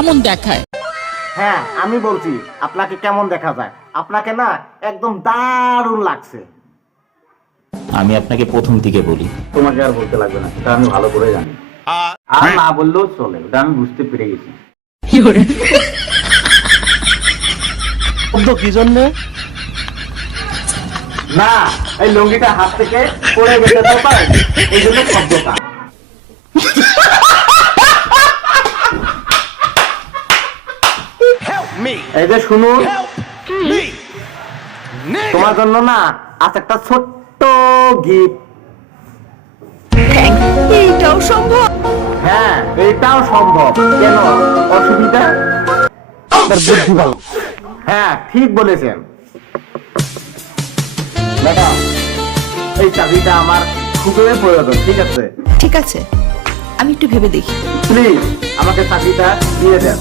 কেমন দেখায়? হ্যাঁ আমি বলছি আপনাকে কেমন দেখা যায়। আপনাকে না একদম দারুণ লাগছে। আমি আপনাকে প্রথম থেকে বলি, তোমাকে আর বলতে লাগবে না, এটা আমি ভালো করে জানি। আর না বললেও চলে, ওটা আমি বুঝতে পেরে গেছি। কি জন্য না এই লুঙ্গিটা হাত থেকে পড়ে গেছে তো তাই এই জন্য শব্দটা। এই যে শুনুন, তোমার জন্য না আজ একটা ছোট্ট গিফট। এইটাও সম্ভব? হ্যাঁ এইটাও সম্ভব। কেন অসুবিধা? বুদ্ধি ভালো। হ্যাঁ ঠিক বলেছেন ম্যাডাম, এই চাবিটা আমার খুবই প্রয়োজন। ঠিক আছে ঠিক আছে, আমি একটু ভেবে দেখি। প্লিজ আমাকে চাবিটা দিয়ে দেন।